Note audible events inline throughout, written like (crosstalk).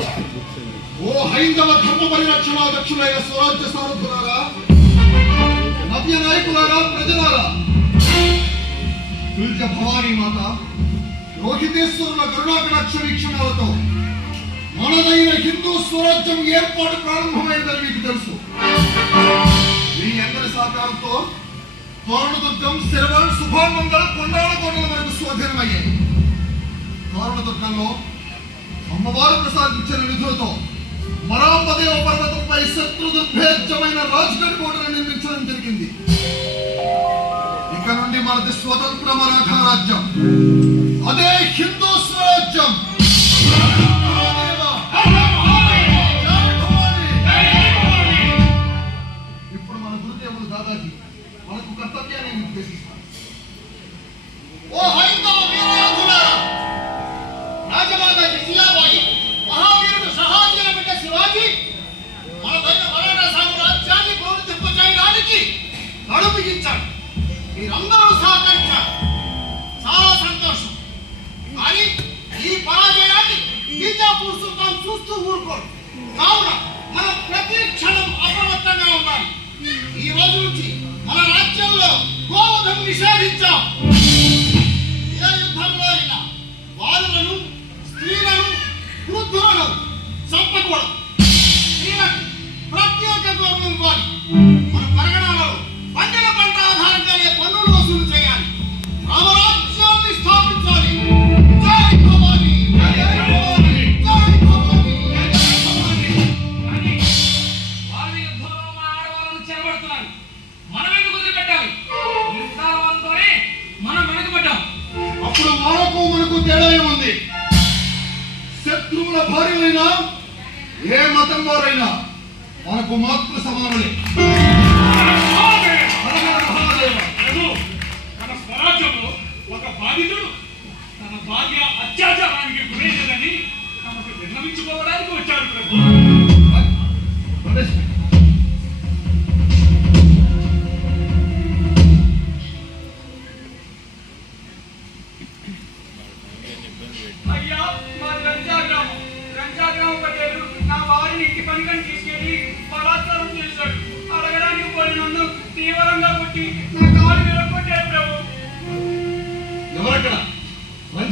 ఓ హైందవ ధర్మ పరిరక్షణ అధ్యక్షులైన స్వరాజ్య సారథులారా నవ్య నాయకులారా ప్రజలారా. దుర్గ భవానీ మాత రోహితేశ్వరుల కరుణాకటాక్ష వీక్షణాలతో మనదైన హిందూ స్వరాజ్యం ఏర్పాటు ప్రారంభమైందని మీకు తెలుసు. మీ అందరి సహకారంతో తోరణదుర్గం శరవణ్ శుభామంగళ కొండాల కోటల వరకు స్వాధీనమయ్యాయి. తోరణదుర్గంలో అమ్మవారు ప్రసాదించిన నిధులతో మరాంబదేవ పర్వతంపై శత్రు దుర్భేద్యమైన రాజగఢ్ కోటను నిర్మించడం జరిగింది. ఇక నుండి మనది స్వతంత్ర మరాఠా రాజ్యం. అదే హిందూ స్వరాజ్యం. ఇప్పుడు మన గురుదేవులు దాదాజీ మనకు కర్తవ్యాన్ని నిర్దేశిస్తారు. ఓ హైందవ వీరయోధులారా! అప్పుడు మనకు మనకు తేడా ఏముంది? శత్రువుల భార్యలైనా ఏ మతం వారైనా మనకు మాతృ సమానులే హర హర మహాదేవ. ప్రభు తన స్వరాజ్యంలో ఒక బాధితుడు. తన భార్య అత్యాచారానికి గురైనదని తమకు విన్నవించుకోవడానికి వచ్చారు ప్రభు.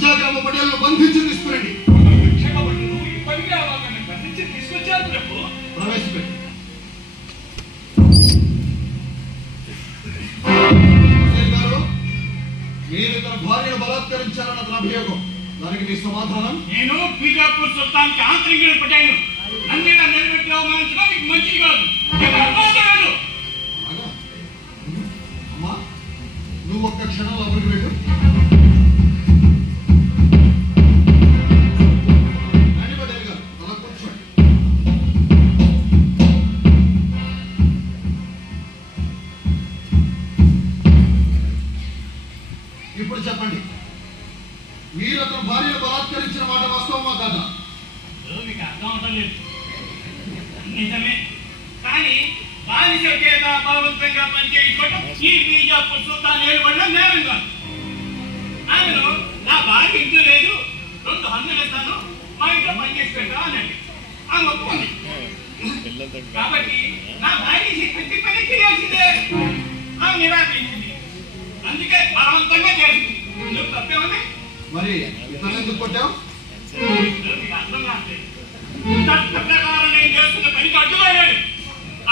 పంచాగ్రామ పటేలను బంధించి తీసుకురండి. ప్రవేశపెట్టు. మీరు ఇతర భార్యను బలాత్కరించారన్న అతని అభియోగం దానికి మీ సమాధానం? నేను బీజాపూర్ సుల్తాన్కి ఆంతరికులు పట్టాను. ఇలా నిలబెట్టి అవమానించడం మీకు మంచిది కాదు? అమ్మా నువ్వు ఒక్క క్షణం వెళ్ళు. ఇప్పుడు చెప్పండి. మీరు అతను భార్యను బలాత్కరించిన మాట వాస్తవమా కాదా? మీకు అర్థం అవటలేదు నిజమే. కానీ బానిస చేత బలవంతంగా పనిచేయించుకోవటం ఈ బీజాపూర్ సుల్తాన్ ఏలుబడిలో నేరం కాదు. ఆమెను నా భార్య ఇంట్లో లేదు. రెండు హందులు ఇస్తాను మా ఇంట్లో పనిచేసి పెట్టా అనండి ఆమె ఒప్పుకుంది కాబట్టి నా భార్య ప్రతి మరి ఇతను కొట్టావు?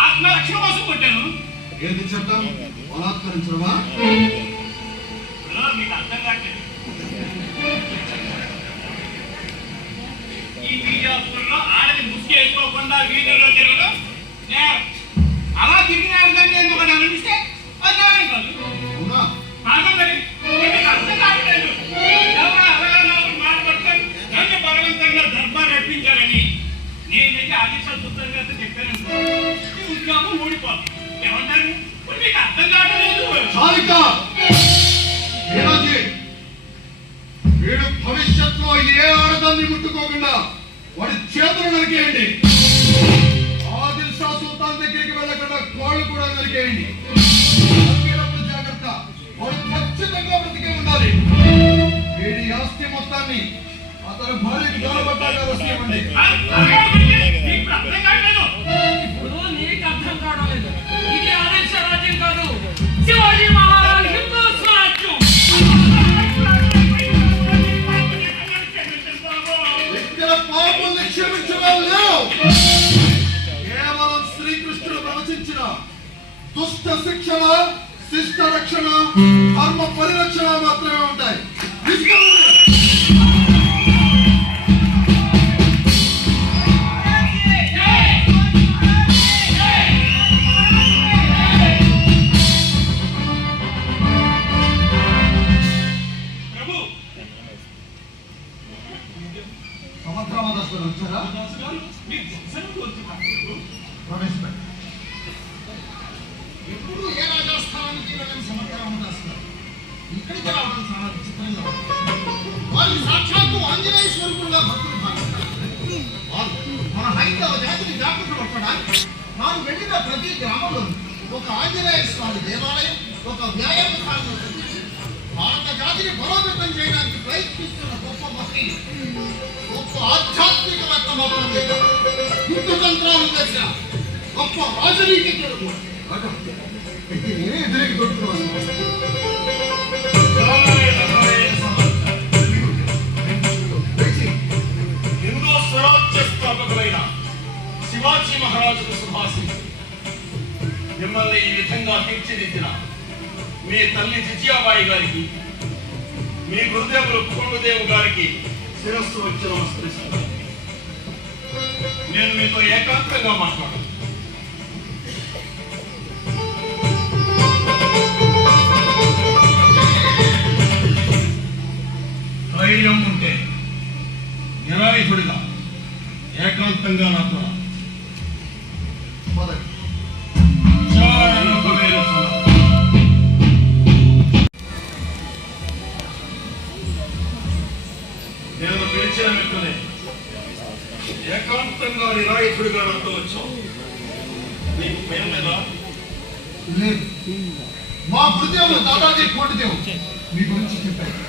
ఆత్మరక్షణ కోసం కొట్టాను ఏది చట్టం బలాత్కరించడమా? మీకు అర్థం కావట్లేదు. ఈ బీజాపూర్లో ఆడది ముసుగు వేసుకోకుండా వీధుల్లో తిరగడం ఉద్యోగం ఊడిపోతుంది ఇప్పుడు మీకు అర్థం కావట్లేదు చాలిక వీరాజీ వీడు భవిష్యత్తులో ఏ ఆడదాన్ని ముట్టుకోకుండా వాడి చేతులు నరికేయండి. ఆదిల్ షా సుల్తాన్ దగ్గరికి వెళ్ళకుండా కాళ్ళు కూడా నరికేయండి. జాగ్రత్త. వాడు ఖచ్చితంగా బ్రతికే ఉండాలి. వీడి ఆస్తి మొత్తాన్ని అతని భార్యకి దూరపడ్డాక వస్తామండి శిక్షణ శిష్ట రక్షణ ధర్మ పరిరక్షణ మాత్రమే ఉంటాయి. తీసుకెళ్ళండి. ఎప్పుడు ఏ రాజస్థానానికి వెళ్ళని సమగ్రామదాస్ గారు ఇక్కడికి రావడం చాలా విచిత్రంగా వాళ్ళు సాక్షాత్తు ఆంజనేయ స్వరూపుడుగా భక్తులు భావిస్తారు మన హైందవ జాతిని జాగ్రత్త వ్యాపకపరచడానికి వారు వెళ్ళిన ప్రతి గ్రామంలో ఒక ఆంజనేయ స్వామి దేవాలయం ఒక వ్యాయామశాలను భారత జాతిని బలోపేతం చేయడానికి ప్రయత్నిస్తున్న గొప్ప భక్తి గొప్ప ఆధ్యాత్మికవేత్త మాత్రమే యుద్ధ తంత్రాలు తెలిసిన గొప్ప రాజనీతిజ్ఞుడు కూడా. నేనే ఎదురికి హిందూ స్వరాజ్య స్థాపకులైన శివాజీ మహారాజుకు సుభాషించి మిమ్మల్ని ఈ విధంగా తీర్చిదిద్దిన మీ తల్లి జిజియాబాయి గారికి మీ గురుదేవులు పూర్ణదేవు గారికి శిరస్సు వచ్చి నమస్కరిస్తున్నాను నేను మీతో ఏకాంతంగా మాట్లాడాను. ధైర్యం ఉంటే నిరాయుధుడిగా ఏకాంతంగా నాకు నేను పిలిచిన వెంటనే ఏకాంతంగా నిరాయుధుడిగా నాతో వచ్చాం నీకు పేరు లేదా లేదు. మా హృదయం దాదాజీ కోటిదేవు మీ గురించి చెప్పారు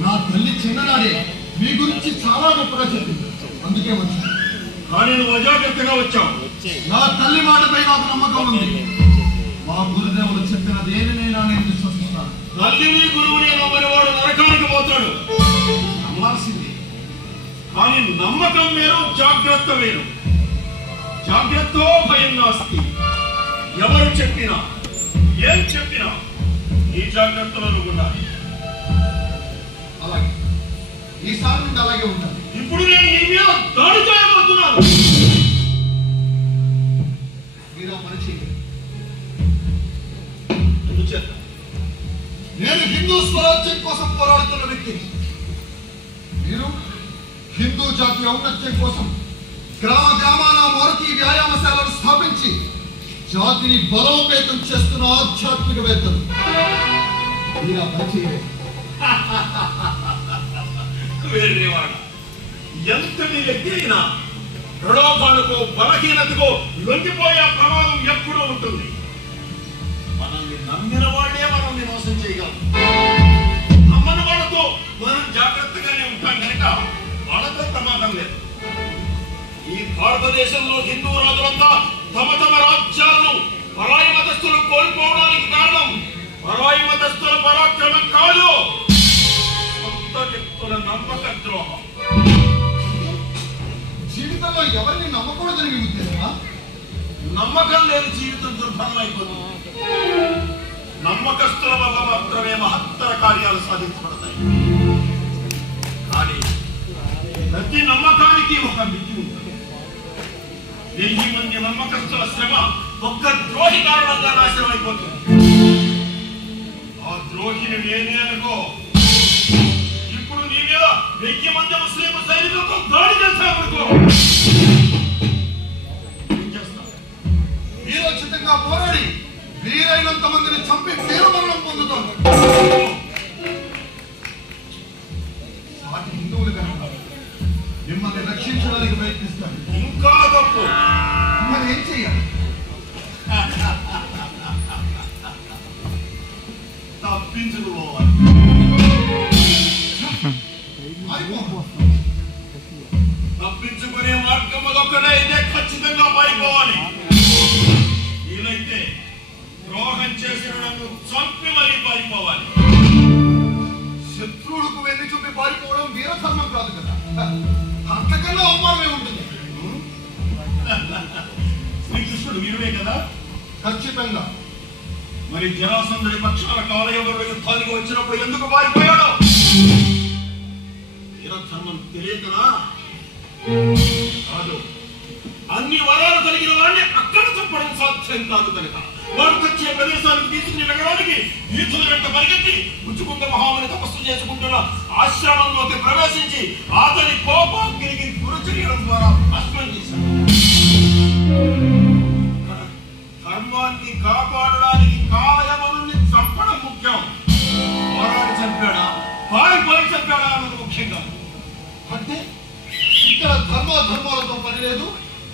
నా తల్లి చిన్ననాడే మీ గురించి చాలా గొప్పగా చెప్పింది. అందుకే వచ్చాను. కానీ నువ్వు అజాగ్రత్తగా వచ్చావు. నా తల్లి మాటపై నాకు నమ్మకం ఉంది. మా గురుదేవులు చెప్పిన దేనినైనా నేను విశ్వసిస్తాను. తల్లిని గురువుని నమ్మని వాడు నరకానికి పోతాడు. నమ్మాల్సింది. కానీ నమ్మకం వేరు జాగ్రత్త వేరు. జాగ్రత్త భయం నాస్తి. ఎవరు చెప్పినా ఏం చెప్పినా ఈ జాగ్రత్తలో నువ్వు ఉండాలి. అలాగే. ఈసారి నుండి అలాగే ఉంటాను. ఇప్పుడు నేను నీ మీద దాడి చేయబోతున్నాను. మీరు ఆ పని ఎందుచేత నేను హిందూ స్వరాజ్యం కోసం పోరాడుతున్న వ్యక్తిని మీరు హిందూ జాతి ఔన్నత్యం కోసం గ్రామ గ్రామాన మారుతి వ్యాయామశాలను స్థాపించి జాతిని బలోపేతం చేస్తున్న ఆధ్యాత్మికవేత్తలు. మీరు ఆ పని చేయండి. (laughs) ఎంత ఎంతటి వ్యక్తి అయినా ప్రలోభాలకో బలహీనతకో లొంగిపోయే ప్రమాదం ఎప్పుడూ ఉంటుంది. మనల్ని నమ్మిన వాడే మనల్ని మోసం చేయగలం నమ్మని వాళ్ళతో మనం జాగ్రత్తగానే ఉంటాం కనుక వాళ్ళతో ప్రమాదం లేదు. ఈ భారతదేశంలో హిందూ రాజులంతా తమ తమ రాజ్యాలను పరాయి మతస్థులు కోల్పోవడానికి కారణం పరాయి మతస్థుల పరాక్రమం కాదు. సొంత వ్యక్తుల నమ్మక ద్రోహం. జీవితంలో ఎవరిని నమ్మకూడదని మీ ఉద్దేశమా నమ్మకం లేని జీవితం దుర్భరం అయిపోతుంది నమ్మకస్తుల వల్ల మాత్రమే మహత్తర కార్యాలు సాధించబడతాయి. కానీ ప్రతి నమ్మకానికి ఒక మితి ఉంటుంది. వెయ్యి మంది నమ్మకస్తుల శ్రమ ఒక్క ద్రోహి కారణంగా నాశనం అయిపోతుంది ఆ ద్రోహిని నేనే అనుకో వెయ్యి మంది ముస్లిం సైనికులతో దాడి చేశామనుకో ఏం వీరోచితంగా పోరాడి వీరైనంత మందిని ఖచ్చితంగా. మరి జరాసంధుడి పక్షాల కాలయోగంలో యుద్ధానికి వచ్చినప్పుడు ఎందుకు పారిపోయాడు? వీరధర్మం తెలియకనా? కాదు. అన్ని వరాలు కలిగిన వాడిని అక్కడ చెప్పడం సాధ్యం కాదు కనుక. వాడు వచ్చే ప్రదేశానికి తీసుకుని వెళ్ళడానికి ఈతుల వెంట పరిగెత్తి ఉచ్చుకుంట మహాముని తపస్సు చేసుకుంటున్న ఆశ్రమంలోకి ప్రవేశించి అతని కోపాగ్నికి గురి చేయడం ద్వారా భస్మం చేశాడు. ధర్మాన్ని కాపాడడానికి కాయమనుని చంపడం ముఖ్యం. పోరాడి చంపాడా పారిపోయి చంపాడా అన్నది ముఖ్యంగా. అంటే ఇక్కడ ధర్మ ధర్మాలతో పని లేదు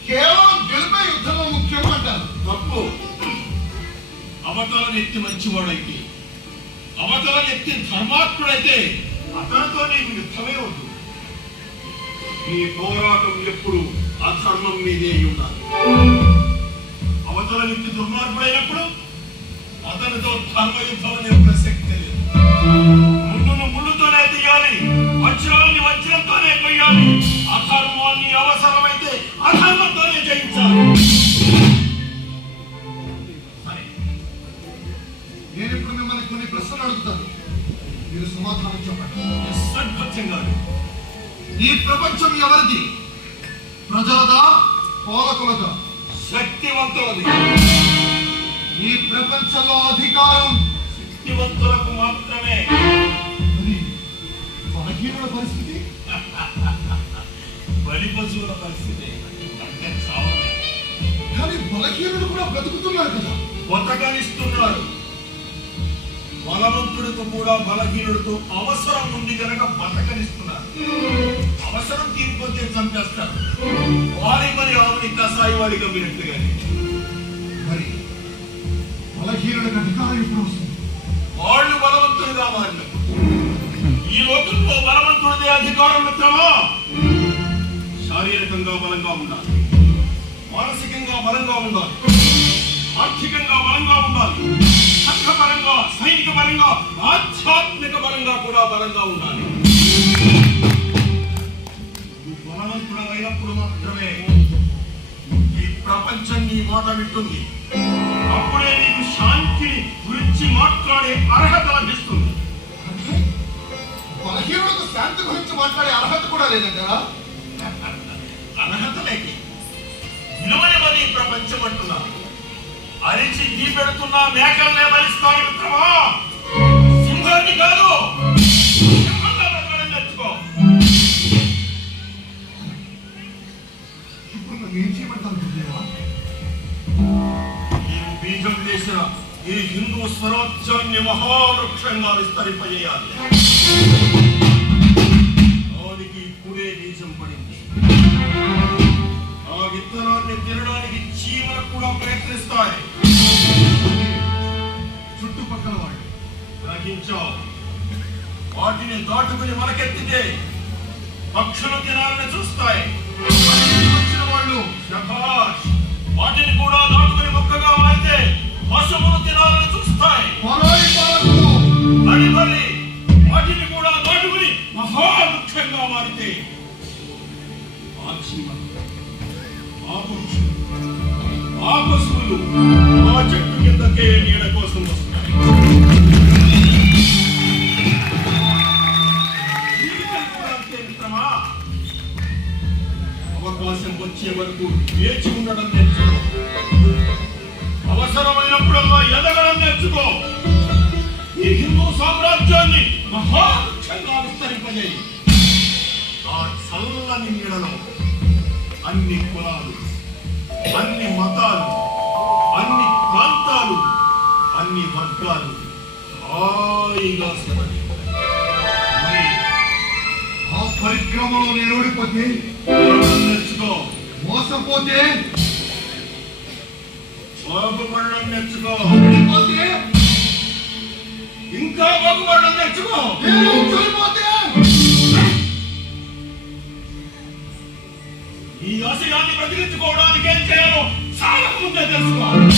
కేవలం గెలిపే యుద్ధంలో ముఖ్యం అంటారు. తప్పు. అవతల వ్యక్తి మంచివాడైతే అవతల వ్యక్తి ధర్మాత్ముడైతే అతనితో నీకు యుద్ధమే ఉంటుంది మీ పోరాటం ఎప్పుడు అధర్మం మీదే ఉండాలి. అవతల వ్యక్తి దుర్మార్గుడైనప్పుడు అతనితో ధర్మ యుద్ధం అనే ప్రసక్తి లేదు. ముళ్ళును ముళ్ళుతోనే తీయాలి వజ్రాన్ని వజ్రంతోనే కొయ్యాలి అధర్మాన్ని అవసరమైతే అధర్మంతోనే జయించాలి. నేను ఇప్పుడు మిమ్మల్ని కొన్ని ప్రశ్నలు అడుగుతాను. మీరు సమాధానం చెప్పండి. ఈ ప్రపంచం ఎవరిది? ప్రజలదా పాలకులదా? శక్తివంతులది. ఈ ప్రపంచంలో అధికారం శక్తివంతులకు మాత్రమే. బలహీనుల పరిస్థితి? (laughs) బలి పశువుల పరిస్థితి కానీ బలహీనులు కూడా బ్రతుకుతున్నారు కదా. బతకనిస్తున్నారు. బలవంతుడితో కూడా బలహీనుడితో అవసరం ఉంది కనుక బతకనిస్తున్నారు. అవసరం తీరిపోతే చంపేస్తారు. వారి మరి ఆవుని కసాయి వాడి కమ్మినట్టుగా మరి బలహీనుడికి అధికారం ఎప్పుడు వస్తుంది? వాళ్ళు బలవంతులుగా మారిన ఈ లోకంలో బలవంతుడిదే అధికారం మిత్రమా? శారీరకంగా బలంగా ఉండాలి. మానసికంగా బలంగా ఉండాలి. ఆర్థికంగా బలంగా ఉండాలి. సంఘపరంగా సైనిక పరంగా ఆధ్యాత్మిక బలంగా కూడా బలంగా ఉండాలి. బలవంతుడమైనప్పుడు మాత్రమే ఈ ప్రపంచం నీ మాట వింటుంది. అప్పుడే నీకు శాంతిని గురించి మాట్లాడే అర్హత లభిస్తుంది. బలహీనులకు శాంతి గురించి మాట్లాడే అర్హత కూడా లేదంటారా? (laughs) అర్హత లేక. విలువైనది ప్రపంచం అంటున్నా అరిచి నీ పెడుతున్న మేకల్నే బలిస్తాను మిత్రమా సింహాన్ని కాదు బీజం వేసిన ఈ హిందూ స్వరాజ్యాన్ని మహావృక్షంగా విస్తరింపజేయాలి. మహా దుఃఖంగా మారితే ఆ చీమలు, ఆ పక్షులు ఆ పశువులు ఆ చెట్టు కిందకే నీడ కోసం వస్తున్నాయి. అవకాశం వచ్చే వరకు వేచి ఉండడం నేర్చుకో. అవసరమైనప్పుడల్లా ఎదగడం నేర్చుకో. ఈ హిందూ సామ్రాజ్యం చల్లని నీడలో అన్ని కులాలు అన్ని మతాలు అన్ని ప్రాంతాలు అన్ని వర్గాలు హాయిగా శ్రమని మరి ఆ పరిక్రమలో నేను ఓడిపోతే నేర్చుకో? మోసపోతే బాగుపడడం నేర్చుకో. ఇంకా బాగుపడడం నేర్చుకో. ఆశయాన్ని బ్రతికించుకోవడానికి ఏం చేయాలో చాలా ముందే తెలుసుకోవాలి.